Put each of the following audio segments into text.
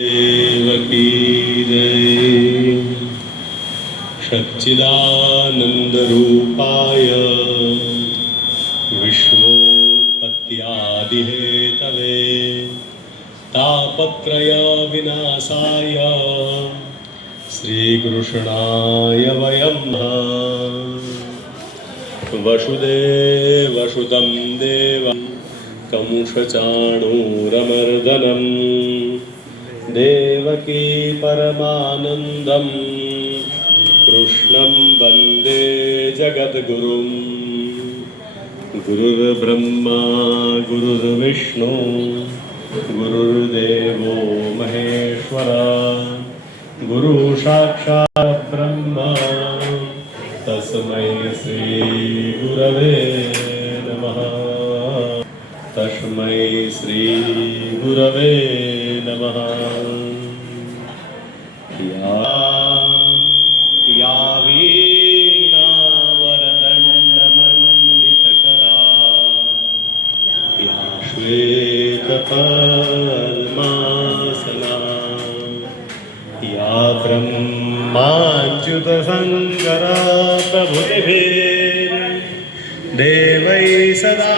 देवकी जय। सच्चिदानन्दरूपाय विश्वोत्पत्त्यादिहेतवे तापत्रय विनाशाय श्रीकृष्णाय वयं वसुदेवसुतं देवं कंसचाणूरमर्दनं देवकी परमानन्दं कृष्णं वन्दे जगद्गुरुं। गुरुर्ब्रह्मा गुरुर्विष्णु गुरुर्देवो महेश्वरा गुरु साक्षात् ब्रह्मा तस्मै श्री गुरवे नमः। तस्मै श्री गुरवे नमः। या वीणा वरदण्डमण्डितकरा या श्वेतपद्मासना या ब्रह्माच्युतशङ्करा प्रभुभिः देवै सदा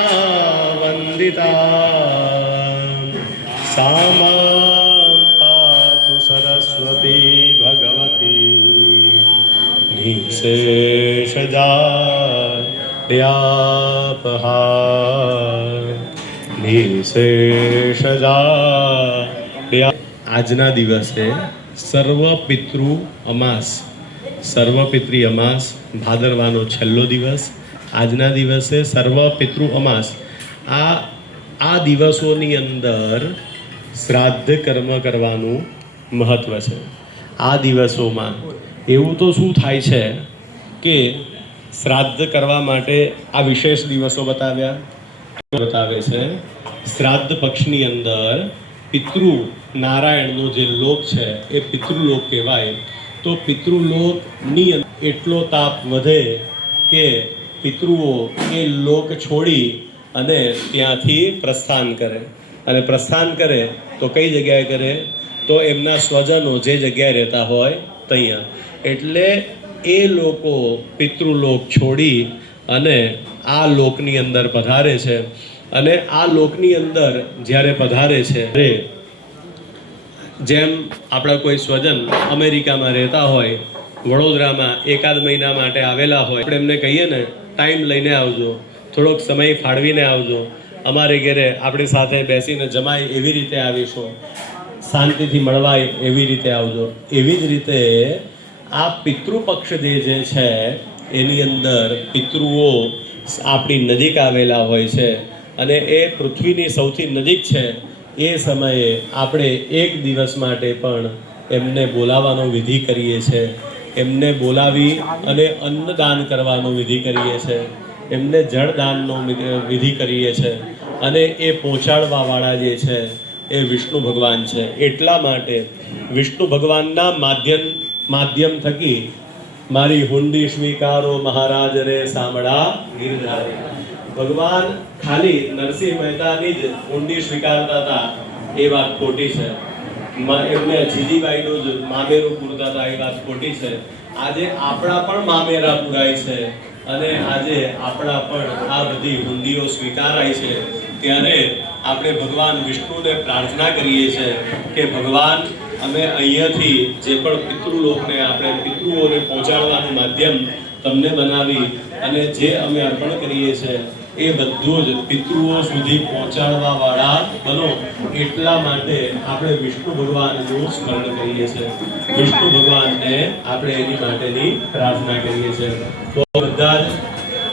वन्दिता सा मां पातु सरस्वती भगवती निशेषजा। આજના દિવસે સર્વપિતૃ અમાસ, સર્વપિતૃ અમાસ ભાદરવાનો છેલ્લો દિવસ. આજના દિવસે સર્વપિતૃ અમાસ. આ દિવસોની અંદર શ્રાદ્ધ કર્મ કરવાનું મહત્વ છે. આ દિવસોમાં એવું તો શું થાય છે કે શ્રાદ્ધ કરવા માટે આ વિશેષ દિવસો બતાવે છે. શ્રાદ્ધ પક્ષની અંદર પિતૃ નારાયણનો જે લોક છે એ પિતૃલોક કહેવાય. તો પિતૃલોકની એટલો તાપ વધે કે પિતૃઓ એ લોક છોડી અને ત્યાંથી પ્રસ્થાન કરે. અને પ્રસ્થાન કરે તો કઈ જગ્યાએ કરે? તો એમના સ્વજનો જે જગ્યાએ રહેતા હોય ત્યાં. એટલે એ લોકો પિતૃલોક છોડી અને આ લોકની અંદર પધારે છે. અને આ લોકની અંદર જ્યારે પધારે છે, જેમ આપણા કોઈ સ્વજન અમેરિકામાં રહેતા હોય, વડોદરામાં એકાદ મહિના માટે આવેલા હોય, આપણે એમને કહીએ ને ટાઈમ લઈને આવજો, થોડોક સમય ફાળવીને આવજો, અમારે ઘરે આપણી સાથે બેસીને જમાય એવી રીતે આવીશું, શાંતિથી મળવાય એવી રીતે આવજો. એવી જ રીતે આ પિતૃપક્ષ જે છે એની અંદર પિતૃઓ આપણી નજીક આવેલા હોય છે અને એ પૃથ્વીની સૌથી નજીક છે. એ સમયે આપણે એક દિવસ માટે પણ એમને બોલાવવાનો વિધિ કરીએ છીએ. એમને બોલાવી અને અન્નદાન કરવાનો વિધિ કરીએ છીએ. એમને જળદાનનો વિધિ કરીએ છીએ. અને એ પહોંચાડવાવાળા જે છે એ વિષ્ણુ ભગવાન છે. એટલા માટે વિષ્ણુ ભગવાનના માધ્યમ થકી મારી હુંડી સ્વીકારો મહારાજ રે સાંભળા ગિરધારી. ભગવાન ખાલી નરસિંહ મહેતાની જ હુંડી સ્વીકારતા હતા એ વાત ખોટી છે. એમને જીજીબાઈનું જ મામેરું પૂરતા હતા એ વાત ખોટી છે. આજે આપણા પણ મામેરા પૂરાય છે અને આજે આપણા પણ આ બધી હુંડીઓ સ્વીકારાય છે. ત્યારે આપણે ભગવાન વિષ્ણુને પ્રાર્થના કરીએ છીએ કે ભગવાન, અમે અહીંયાથી જે પણ પિતૃલોકને આપણે પિતૃઓને પહોંચાડવાનું માધ્યમ તમને બનાવી અને જે અમે અર્પણ કરીએ છીએ એ બધું જ પિતૃઓ સુધી પહોંચાડવા વાળા બનો. એટલા માટે આપણે વિષ્ણુ ભગવાનનું સ્મરણ કરીએ છીએ. વિષ્ણુ ભગવાનને આપણે એની માટેની પ્રાર્થના કરીએ છીએ. તો બધા જ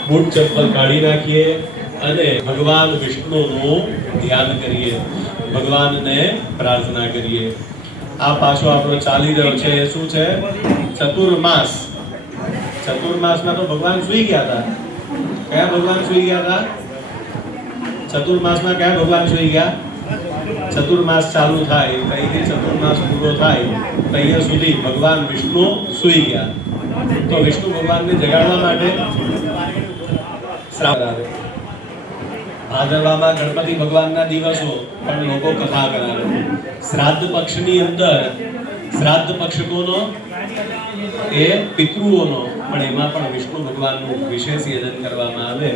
બૂટ ચપ્પલ કાઢી નાખીએ અને ભગવાન વિષ્ણુનું ધ્યાન કરીએ, ભગવાનને પ્રાર્થના કરીએ. આ પાછો આપણો ચાલી રહ્યો છે એ શું છે? ચતુર્માસ. ચતુર્માસમાં તો ભગવાન સુઈ ગયા હતા. કયા ભગવાન સુઈ ગયા હતા? ચતુર્માસમાં કયા ભગવાન સુઈ ગયા? ચતુર્માસ ચાલુ થાય, અહીંથી ચતુર્માસ પૂરો થાય ત્યાં સુધી ભગવાન વિષ્ણુ સુઈ ગયા. તો વિષ્ણુ ભગવાનને જગાડવા માટે શ્રાવણ આવે. ભાદરવામાં ગણપતિ ભગવાનના દિવસો પણ લોકો કથા કરાવે. શ્રાદ્ધ પક્ષની અંદર શ્રાદ્ધ પક્ષ કોનો? એ પિતૃઓનો, પણ એમાં પણ વિષ્ણુ ભગવાનનું વિશેષ યજન કરવામાં આવે.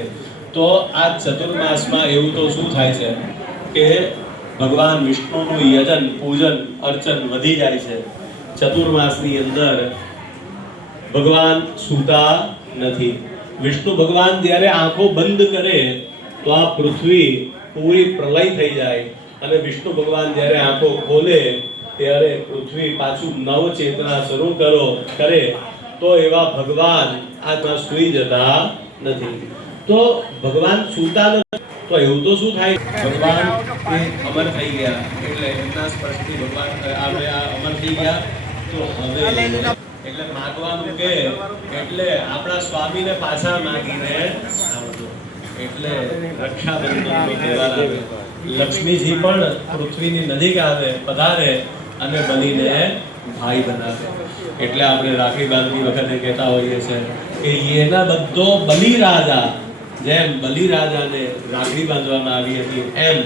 તો આ ચતુર્માસમાં એવું તો શું થાય છે કે ભગવાન વિષ્ણુનું યજન, પૂજન, અર્ચન વધી જાય છે. ચતુર્માસની અંદર ભગવાન સૂતા નથી. વિષ્ણુ ભગવાન જ્યારે આંખો બંધ કરે તો આ પૃથ્વી પૂરી પ્રલય થઈ જાય, અને વિષ્ણુ ભગવાન જ્યારે આંખો ખોલે ત્યારે પૃથ્વી પાછું નવ ચેતના શરૂ કરે. તો એવા ભગવાન આજમાં સૂઈ જતા નથી. તો ભગવાન સૂતા નથી તો એવું તો શું થાય? ભગવાન એ અમર થઈ ગયા, એટલે એમના સ્પર્શથી ભગવાન આપણે આ અમર થઈ ગયા. તો હવે એટલે માગવાનું કે એટલે આપણા સ્વામીને પાછા માંગીને આવજો. એટલે રક્ષાબંધનનો તહેવાર આવે. લક્ષ્મીજી પણ પૃથ્વીની નજીક આવે, પધારે અને બલીને ભાઈ બનાવે. એટલે આપણે રાખડી બાંધતી વખતે કહેતા હોઈએ છે કે એના બધો બલિરાજા, જેમ બલિરાજાને રાખડી બાંધવામાં આવી હતી એમ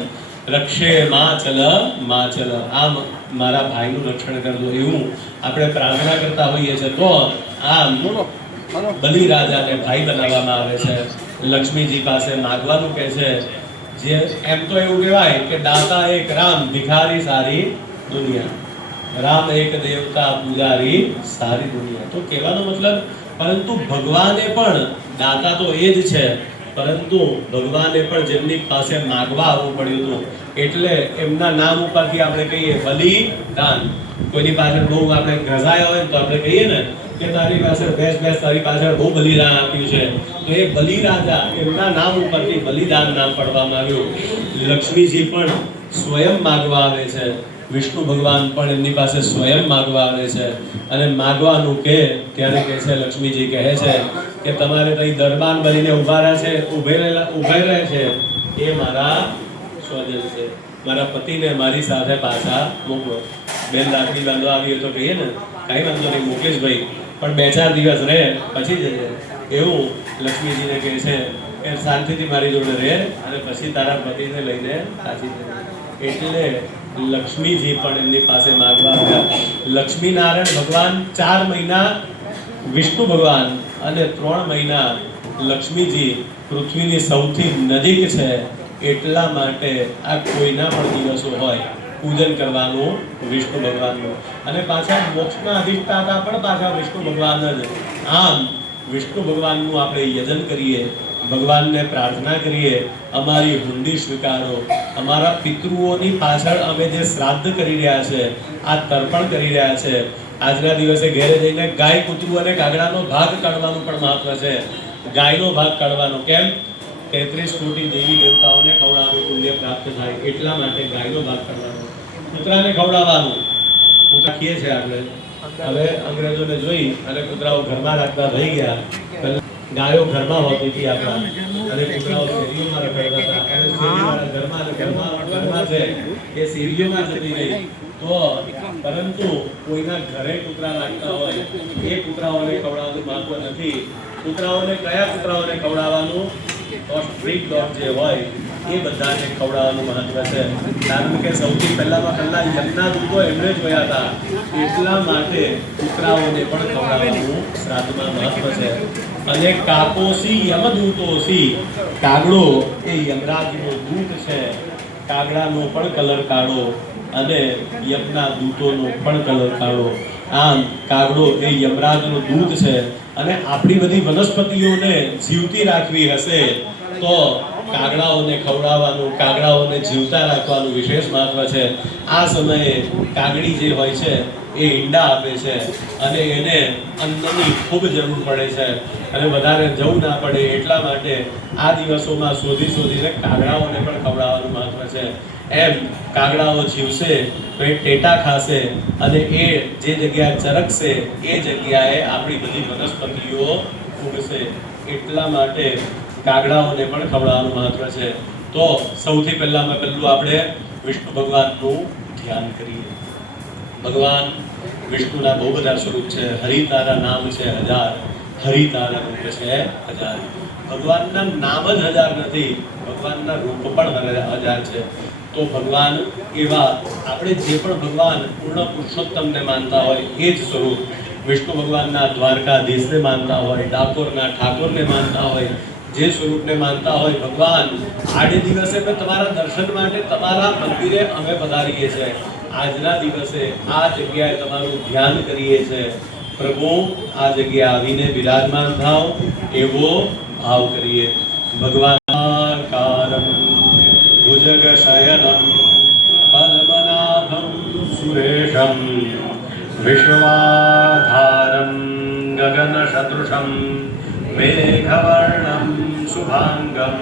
રક્ષે માચલ માચલ, આમ મારા ભાઈનું રક્ષણ કરજો, એવું આપણે પ્રાર્થના કરતા હોઈએ છીએ. તો આમ બલિરાજાને ભાઈ બનાવવામાં આવે છે. લક્ષ્મીજી પાસે માગવાનું કહે છે. જે એમ તો એવું કહેવાય કે દાતા એક રામ, ભિખારી સારી દુનિયા. રામ એક દેવતા, પૂજારી સારી દુનિયા. તો કહેવાનો મતલબ, પરંતુ ભગવાને પણ દાતા તો એ જ છે, પરંતુ ભગવાને પણ જેમની પાસે માગવા આવવું પડ્યું હતું, એટલે એમના નામ ઉપરથી આપણે કહીએ બલિદાન. કોઈની પાછળ બહુ આપણે ગઝાયા હોય તો આપણે કહીએ ને કે તારી પાસે બેસ તારી પાછળ બહુ બલિદાન આપ્યું છે. તો એ બલિરાજા, એમના નામ ઉપરથી બલિદાન નામ પડવામાં આવ્યું. લક્ષ્મીજી પણ સ્વયં માગવા આવે છે, વિષ્ણુ ભગવાન પણ એમની પાસે સ્વયં માગવા આવે છે. અને માગવાનું કે ત્યારે કહે છે, લક્ષ્મીજી કહે છે કે તમારે અહીં દરબાર બનીને ઉભે રહે છે એ મારા સ્વજન છે. મારા પતિને મારી સાથે પાછા મોકલો. બેન રાખડી બાંધવા આવી તો કહીએ ને, કાંઈ વાંધો નહીં, મોકલીશ ભાઈ, પણ 2-4 દિવસ રહે પછી જજે. એવું લક્ષ્મીજીને કહે છે કે શાંતિથી મારી જોડે રહે અને પછી તારા પતિને લઈને પાછી જજે. એટલે લક્ષ્મીજી પણ એમની પાસે માગવા આવ્યા. લક્ષ્મીનારાયણ ભગવાન 4 મહિના વિષ્ણુ ભગવાન અને 3 મહિના લક્ષ્મીજી પૃથ્વીની સૌથી નજીક છે. એટલા માટે આ કોઈના પણ દિવસો હોય પૂજન કરવાનું વિષ્ણુ ભગવાનનું. અને પાછા મોક્ષના અધિષ્ઠાતા પણ પાછા વિષ્ણુ ભગવાન જ. આમ વિષ્ણુ ભગવાનનું આપણે યજન કરીએ, ભગવાનને પ્રાર્થના કરીએ, અમારી હુંડી સ્વીકારો. અમારા પિતૃઓની પાછળ અમે જે શ્રાદ્ધ કરી રહ્યા છે, આ તર્પણ કરી રહ્યા છે, આજના દિવસે ઘેરે જઈને ગાય, કૂતરું અને કાગડાનો ભાગ કાઢવાનું પણ મહત્વ છે. ગાયનો ભાગ કાઢવાનો કેમ? 33 કોટી દેવી દેવતાઓને ખવડાવવાનું પુણ્ય પ્રાપ્ત થાય, એટલા માટે ગાયનો ભાગ કાઢવાનો. કૂતરાને ખવડાવવાનું. કૂતરા ખીએ છે આપણે. હવે અંગ્રેજોને જોઈ અને કૂતરાઓ ઘરમાં રાખતા થઈ ગયા. ગાયો ઘરમાં હોતી હતી આપણા, અને કૂતરાઓ શેરીઓમાં રખડતા હતા. અને શેરીવાળા ઘરમાં છે એ શેરીઓમાં જતી રહી. તો પરંતુ કોઈના ઘરે કૂતરા રાખતા હોય એ કૂતરાઓને ખવડાવવાનું મહત્વ નથી. કૂતરાઓને કયા કૂતરાઓને ખવડાવવાનું? તો સ્ટ્રીટ ડોગ જે હોય એ બધાને ખવડાવવાનું મહત્વ છે. કારણ કે સૌથી પહેલા યજ્ઞના દૂતો એમણે જોયા હતા, એટલા માટે કૂતરાઓને પણ ખવડાવવાનું શ્રાદ્ધમાં મહત્વ છે. અને કાકોસી યમદૂતોસી, કાગડો એ યમરાજનો દૂત છે. કાગડાનો પણ કલર કાળો અને યમના દૂતોનો પણ કલર કાળો. આમ કાગડો એ યમરાજનો દૂત છે. અને આપણી બધી વનસ્પતિઓને જીવતી રાખવી હશે તો કાગડાઓને ખવડાવવાનું, કાગડાઓને જીવતા રાખવાનું વિશેષ મહત્વ છે. આ સમયે કાગડી જે હોય છે એ ઈંડા આપે છે અને એને અન્નની ખૂબ જરૂર પડે છે અને વધારે જવું ના પડે એટલા માટે આ દિવસોમાં શોધીને કાગડાઓને પણ ખવડાવવાનું મહત્વ છે. એમ કાગડાઓ જીવશે તો એ ટેટા ખાશે અને એ જે જગ્યાએ ચરકશે એ જગ્યાએ આપણી બધી વનસ્પતિઓ ઉગશે. એટલા માટે કાગડાઓને પણ ખવડાવવાનું મહત્વ છે. તો સૌથી પહેલું આપણે વિષ્ણુ ભગવાનનું ધ્યાન કરીએ. ભગવાન વિષ્ણુના બહુ બધા સ્વરૂપ છે. હરિ તારા નામ છે 1000, હરિતારા રૂપ છે હજાર. ભગવાનના નામ જ હજાર નથી, ભગવાનના રૂપ પણ હજાર છે. તો ભગવાન એવા આપણે જે પણ ભગવાન પૂર્ણ પુરુષોત્તમને માનતા હોય એ જ સ્વરૂપ, વિષ્ણુ ભગવાનના દ્વારકાધીશને માનતા હોય, ડાકોરના ઠાકોરને માનતા હોય, જે સ્વરૂપને માનતા હોય, ભગવાન આડે દિવસે મેં તમારા દર્શન માટે તમારા મંદિરે અમે પધારીએ છીએ. આજના દિવસે આ જગ્યાએ તમારું ધ્યાન કરીએ છીએ. પ્રભુ આ જગ્યાએ આવીને બિરાજમાન થાવ એવો ભાવ કરીએ. ભગવાન ભુજગશયનમ પદ્મનાભમ સુરેશમ વિશ્વાધારમ ગગનસદૃશમ મેઘવર્ણમ શુભાંગમ